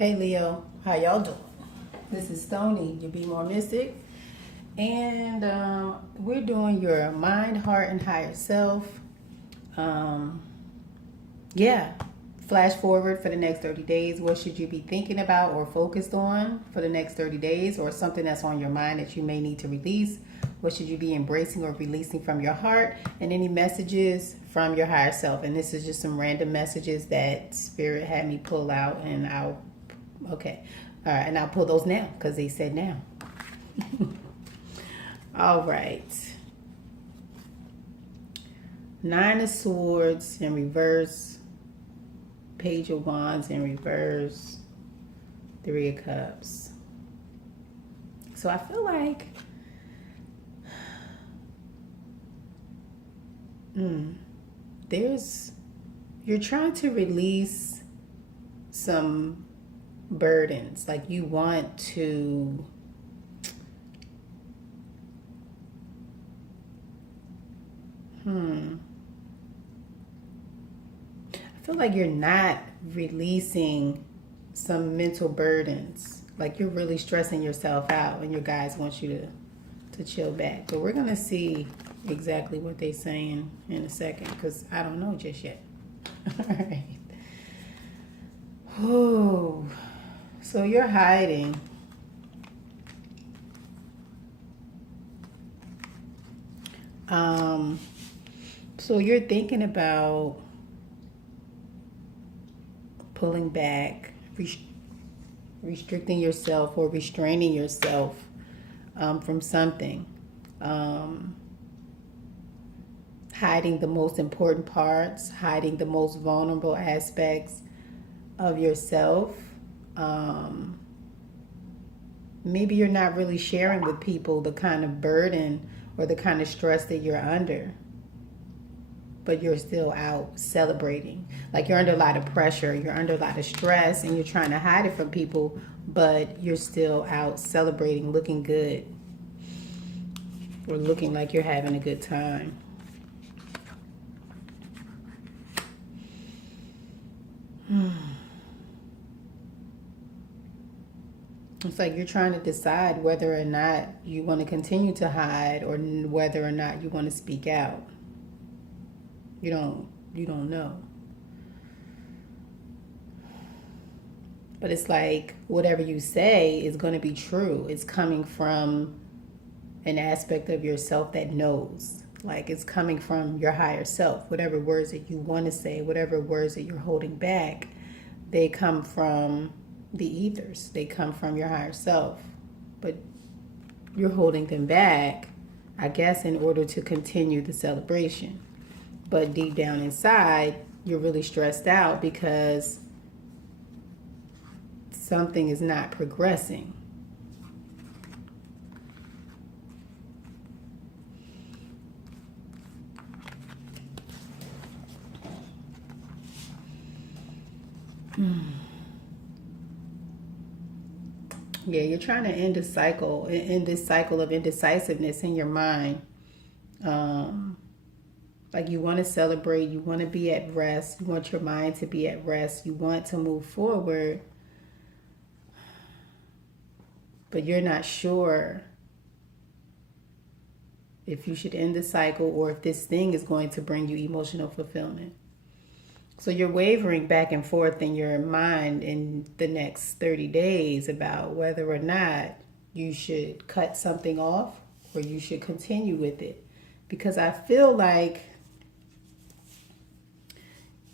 Hey Leo, how y'all doing? This is Stony, your BMore Mystic, and we're doing your mind, heart, and higher self. Um, yeah, flash forward for the next 30 days. What should you be thinking about or focused on for the next 30 days, or something that's on your mind that you may need to release? What should you be embracing or releasing from your heart? And any messages from your higher self. And this is just some random messages that Spirit had me pull out, and okay. All right, and I'll pull those now because they said now. All right. Nine of Swords in reverse. Page of Wands in reverse. Three of Cups. So I feel like you're trying to release some burdens. Like you want to I feel like you're not releasing some mental burdens. Like you're really stressing yourself out, and your guys want you to chill back. But we're gonna see exactly what they're saying in a second, because I don't know just yet. All right. Oh, so you're hiding. So you're thinking about pulling back, restricting yourself or restraining yourself from something. Hiding the most important parts, hiding the most vulnerable aspects of yourself. Maybe you're not really sharing with people the kind of burden or the kind of stress that you're under, but you're still out celebrating. Like you're under a lot of pressure, you're under a lot of stress, and you're trying to hide it from people, but you're still out celebrating, looking good, or looking like you're having a good time. It's like you're trying to decide whether or not you want to continue to hide, or whether or not you want to speak out. You don't know. But it's like whatever you say is going to be true. It's coming from an aspect of yourself that knows. Like it's coming from your higher self. Whatever words that you want to say, whatever words that you're holding back, they come from the ethers. They come from your higher self. But you're holding them back, I guess, in order to continue the celebration. But deep down inside, you're really stressed out because something is not progressing. Yeah, you're trying to end this cycle of indecisiveness in your mind. Like you want to celebrate, you want to be at rest, you want your mind to be at rest, you want to move forward, but you're not sure if you should end the cycle or if this thing is going to bring you emotional fulfillment. So you're wavering back and forth in your mind in the next 30 days about whether or not you should cut something off or you should continue with it. Because I feel like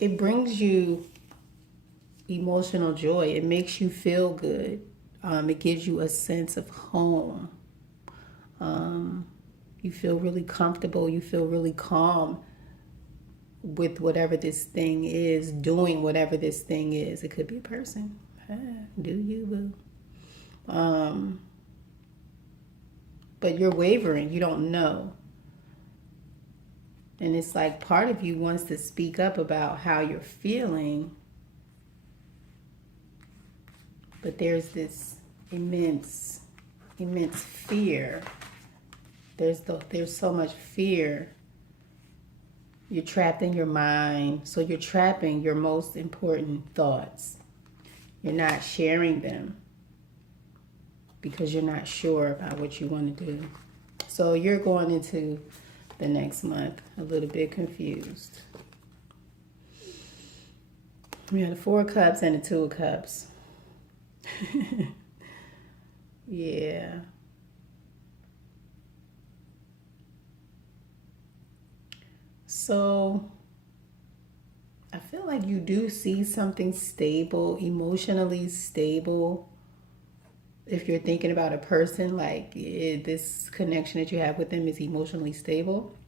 it brings you emotional joy. It makes you feel good. It gives you a sense of home. You feel really comfortable. You feel really calm with whatever this thing is, doing whatever this thing is. It could be a person. Do you, boo? But you're wavering. You don't know. And it's like part of you wants to speak up about how you're feeling, but there's this immense fear. There's so much fear. You're trapped in your mind, so you're trapping your most important thoughts. You're not sharing them because you're not sure about what you want to do. So you're going into the next month a little bit confused. We have the 4 of Cups and the 2 of Cups. Yeah. So I feel like you do see something stable, emotionally stable. If you're thinking about a person, like this connection that you have with them is emotionally stable.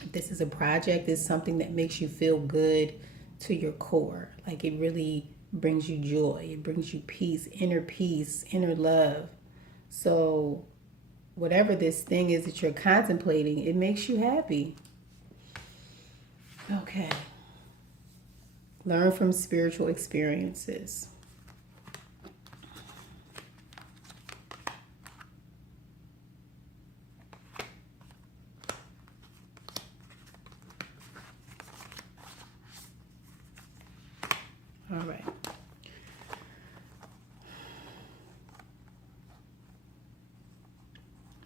If this is a project, it's something that makes you feel good to your core. Like it really brings you joy. It brings you peace, inner love. So whatever this thing is that you're contemplating, it makes you happy. Okay. Learn from spiritual experiences. All right.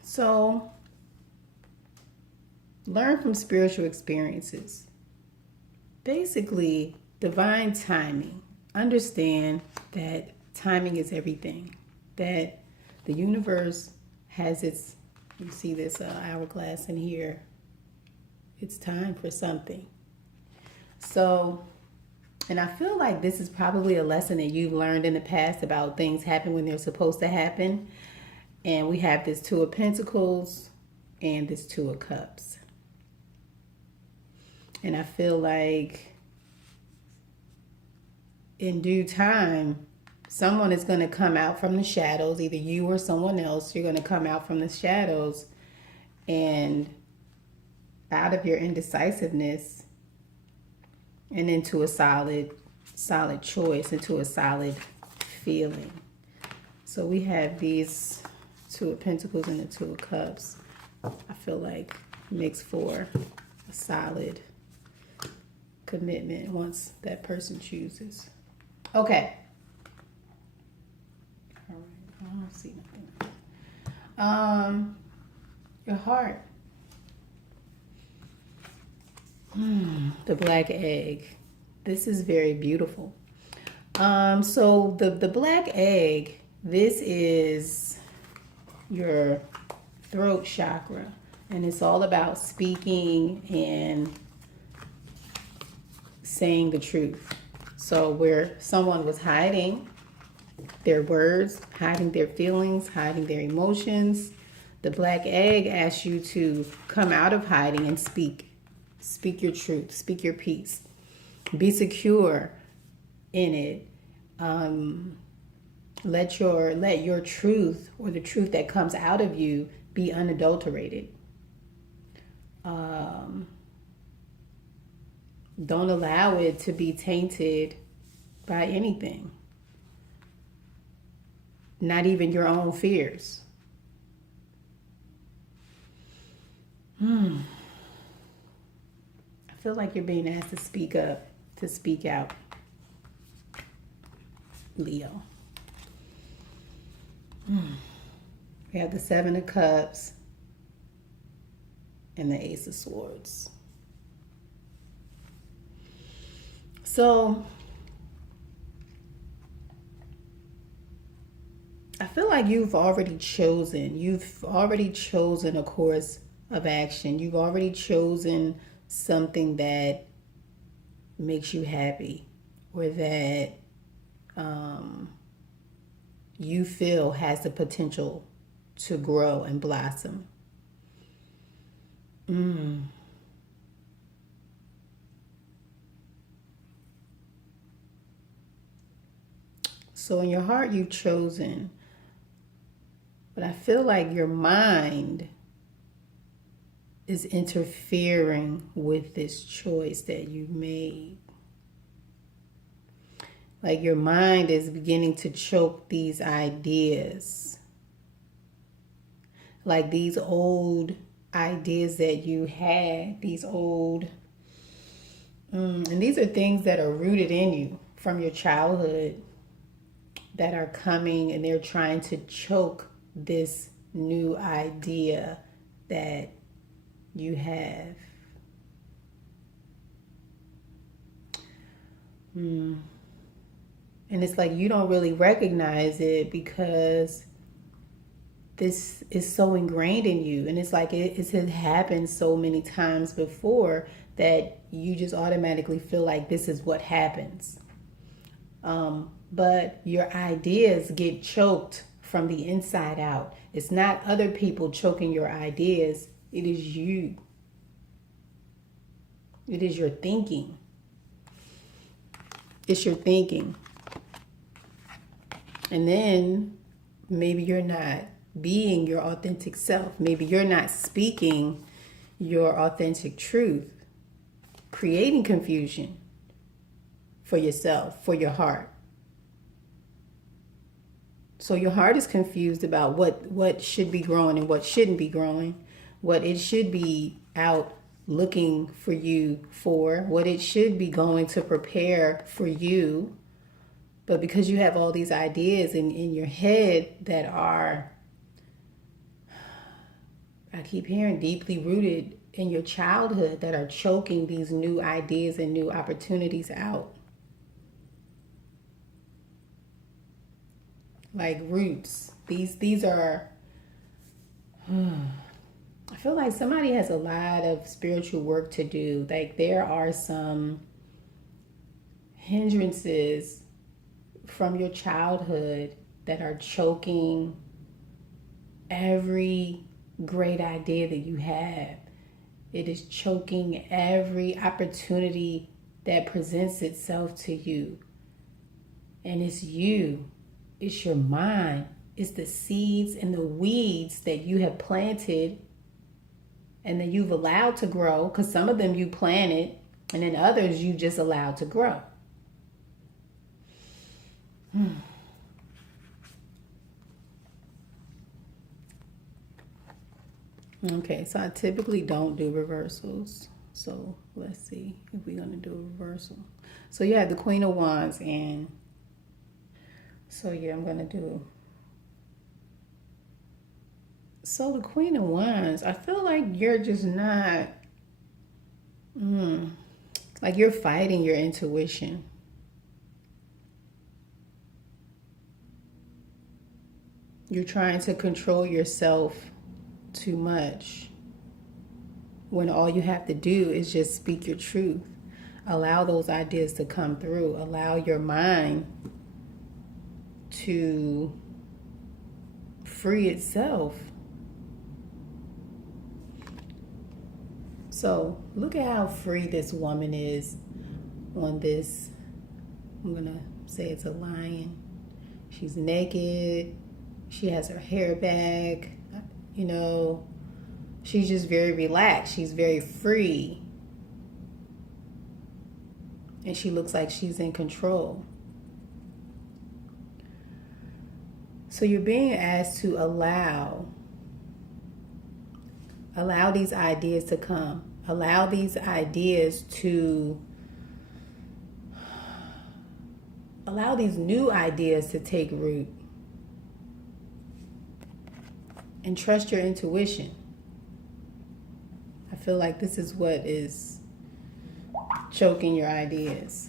So, learn from spiritual experiences. Basically, divine timing. Understand that timing is everything. That the universe has its, you see this hourglass in here. It's time for something. So, and I feel like this is probably a lesson that you've learned in the past about things happen when they're supposed to happen. And we have this 2 of Pentacles and this 2 of Cups. And I feel like in due time, someone is going to come out from the shadows, either you or someone else. You're going to come out from the shadows and out of your indecisiveness and into a solid choice, into a solid feeling. So we have these 2 of Pentacles and the 2 of Cups. I feel like makes for a solid commitment once that person chooses. Okay. All right. I don't see nothing. Your heart. The black egg. This is very beautiful. So the black egg, this is your throat chakra, and it's all about speaking and saying the truth. So where someone was hiding their words, hiding their feelings, hiding their emotions, the black egg asks you to come out of hiding and speak. Speak your truth, speak your peace. Be secure in it. Let your truth, or the truth that comes out of you, be unadulterated. Don't allow it to be tainted by anything. Not even your own fears. I feel like you're being asked to speak up, to speak out. Leo. We have the 7 of Cups and the Ace of Swords. So I feel like you've already chosen a course of action. You've already chosen something that makes you happy, or that you feel has the potential to grow and blossom. So in your heart, you've chosen, but I feel like your mind is interfering with this choice that you made. Like your mind is beginning to choke these ideas. Like these old ideas that you had, these old, and these are things that are rooted in you from your childhood. that are coming, and they're trying to choke this new idea that you have. And it's like you don't really recognize it because this is so ingrained in you. And it's like it has happened so many times before that you just automatically feel like this is what happens. But your ideas get choked from the inside out. It's not other people choking your ideas. It is you. It is your thinking. It's your thinking. And then maybe you're not being your authentic self. Maybe you're not speaking your authentic truth, creating confusion for yourself, for your heart. So your heart is confused about what should be growing and what shouldn't be growing, what it should be out looking for you for, what it should be going to prepare for you. But because you have all these ideas in your head that are, I keep hearing, deeply rooted in your childhood, that are choking these new ideas and new opportunities out. Like roots. These are, I feel like somebody has a lot of spiritual work to do. Like there are some hindrances from your childhood that are choking every great idea that you have. It is choking every opportunity that presents itself to you. And it's you. It's your mind. It's the seeds and the weeds that you have planted and that you've allowed to grow, because some of them you planted and then others you just allowed to grow. Okay, so I typically don't do reversals. So let's see if we're going to do a reversal. So you have the Queen of Wands, and so yeah, I'm going to do. So the Queen of Wands, I feel like you're just not, like you're fighting your intuition. You're trying to control yourself too much when all you have to do is just speak your truth. Allow those ideas to come through. Allow your mind to free itself. So look at how free this woman is on this. I'm gonna say it's a lion. She's naked. She has her hair back. You know, she's just very relaxed. She's very free. And she looks like she's in control. So you're being asked to allow these ideas to come. Allow these ideas to, allow these new ideas to take root. And trust your intuition. I feel like this is what is choking your ideas.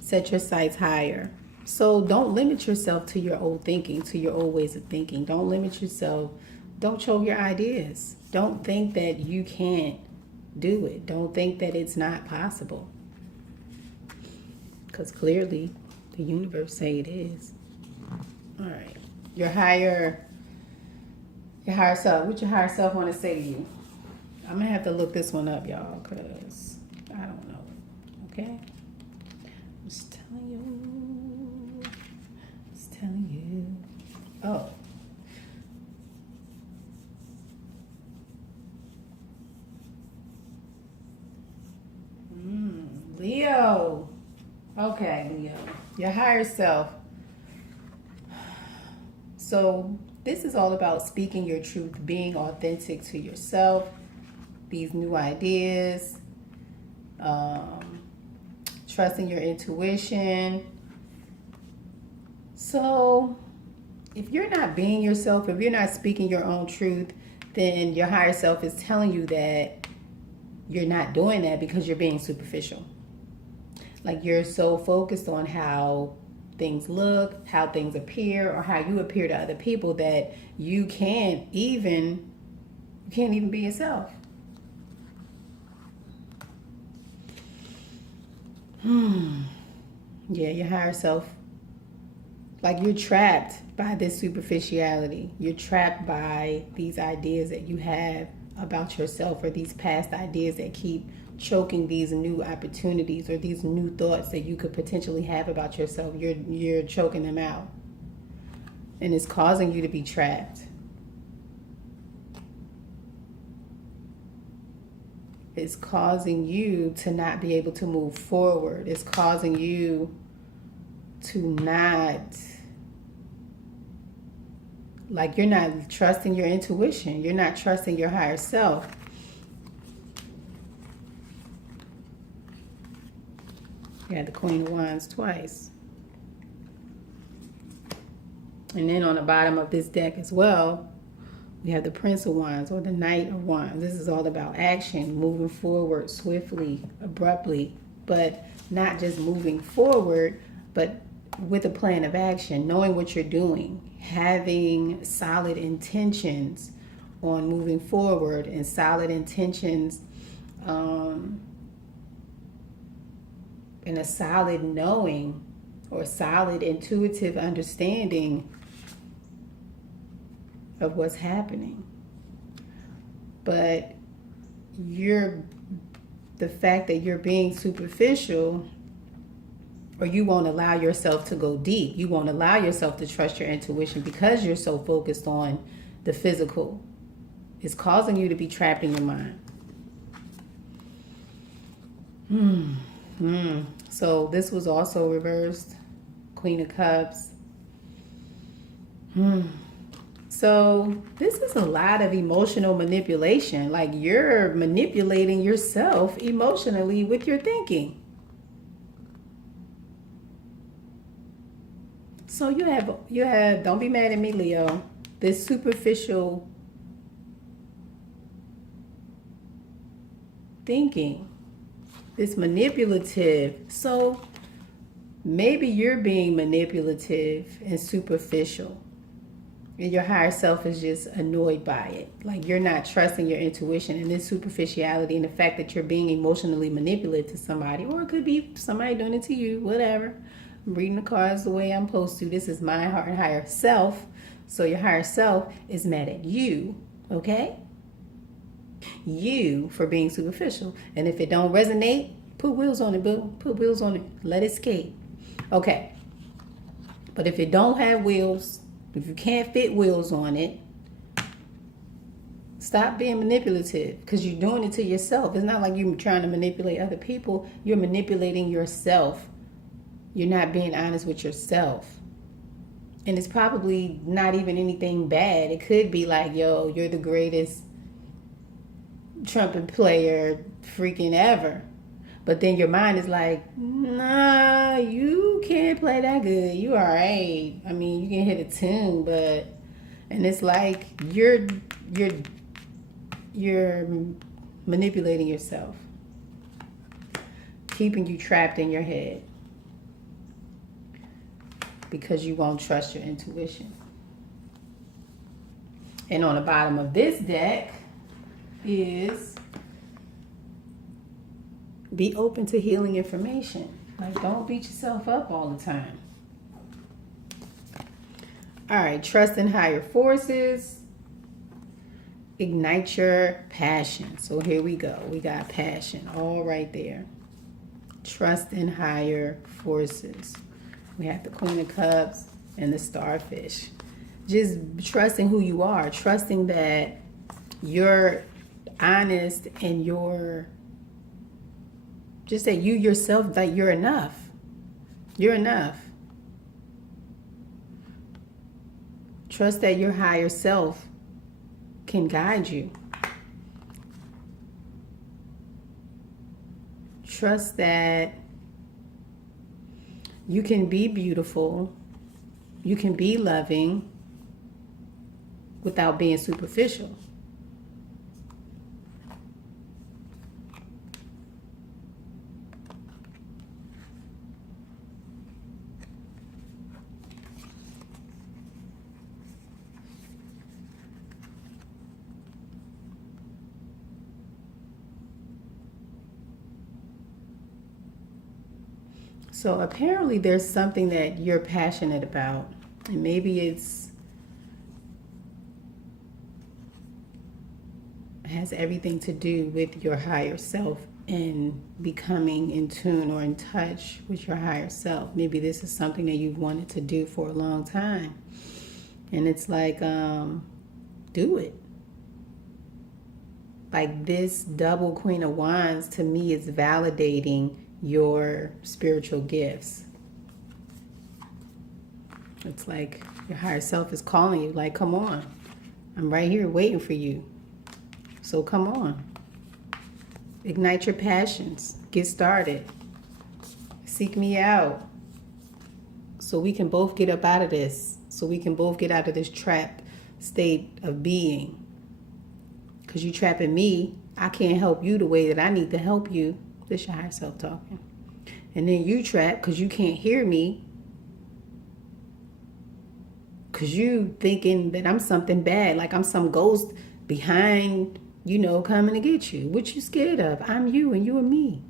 Set your sights higher. So don't limit yourself to your old thinking, to your old ways of thinking. Don't limit yourself. Don't choke your ideas. Don't think that you can't do it. Don't think that it's not possible. Because clearly the universe say it is. All right. Your higher self. What your higher self want to say to you? I'm going to have to look this one up, y'all, because I don't know. Okay? I'm just telling you. Oh. Leo. Okay, Leo. Your higher self. So this is all about speaking your truth, being authentic to yourself, these new ideas, trusting your intuition, So if you're not being yourself, if you're not speaking your own truth, then your higher self is telling you that you're not doing that because you're being superficial. Like you're so focused on how things look, how things appear, or how you appear to other people that you can't even be yourself. Yeah, your higher self, like you're trapped by this superficiality. You're trapped by these ideas that you have about yourself, or these past ideas that keep choking these new opportunities or these new thoughts that you could potentially have about yourself. You're choking them out, and it's causing you to be trapped. It's causing you to not be able to move forward. It's causing you to not, like, you're not trusting your intuition. You're not trusting your higher self. You had the Queen of Wands twice. And then on the bottom of this deck as well, we have the Prince of Wands, or the Knight of Wands. This is all about action, moving forward swiftly, abruptly, but not just moving forward, but with a plan of action, knowing what you're doing, having solid intentions on moving forward, and solid intentions and a solid knowing or solid intuitive understanding of what's happening. But the fact that you're being superficial, or you won't allow yourself to go deep, you won't allow yourself to trust your intuition because you're so focused on the physical, is causing you to be trapped in your mind. So this was also reversed, Queen of Cups. So this is a lot of emotional manipulation. Like you're manipulating yourself emotionally with your thinking. So you have, don't be mad at me, Leo, this superficial thinking, this manipulative. So maybe you're being manipulative and superficial, and your higher self is just annoyed by it. Like you're not trusting your intuition, and this superficiality and the fact that you're being emotionally manipulated to somebody, or it could be somebody doing it to you, whatever. I'm reading the cards the way I'm supposed to. This is my heart and higher self. So your higher self is mad at you, okay? You for being superficial. And if it don't resonate, put wheels on it, boo. Put wheels on it. Let it skate. Okay. But if it don't have wheels, if you can't fit wheels on it, stop being manipulative, because you're doing it to yourself. It's not like you're trying to manipulate other people. You're manipulating yourself. You're not being honest with yourself. And it's probably not even anything bad. It could be like, yo, you're the greatest trumpet player freaking ever. But then your mind is like, nah, you can't play that good. You all right. I mean, you can hit a tune, but... And it's like you're manipulating yourself, keeping you trapped in your head because you won't trust your intuition. And on the bottom of this deck is be open to healing information. Like, don't beat yourself up all the time. All right, trust in higher forces. Ignite your passion. So here we go. We got passion all right there. Trust in higher forces. We have the Queen of Cups and the Starfish. Just trusting who you are. Trusting that you're honest and just that you yourself, that you're enough. You're enough. Trust that your higher self can guide you. Trust that you can be beautiful You can be loving without being superficial. So apparently there's something that you're passionate about, and maybe it has everything to do with your higher self and becoming in tune or in touch with your higher self. Maybe this is something that you've wanted to do for a long time, and it's like, do it. Like, this double Queen of Wands to me is validating your spiritual gifts. It's like your higher self is calling you, like, come on, I'm right here waiting for you. So come on, ignite your passions, get started, seek me out, so we can both get up out of this, so we can both get out of this trapped state of being. Because you trapping me, I can't help you the way that I need to help you. This your higher self talking. And then you trap because you can't hear me, because you thinking that I'm something bad, like I'm some ghost behind, coming to get you. What you scared of? I'm you and you are me.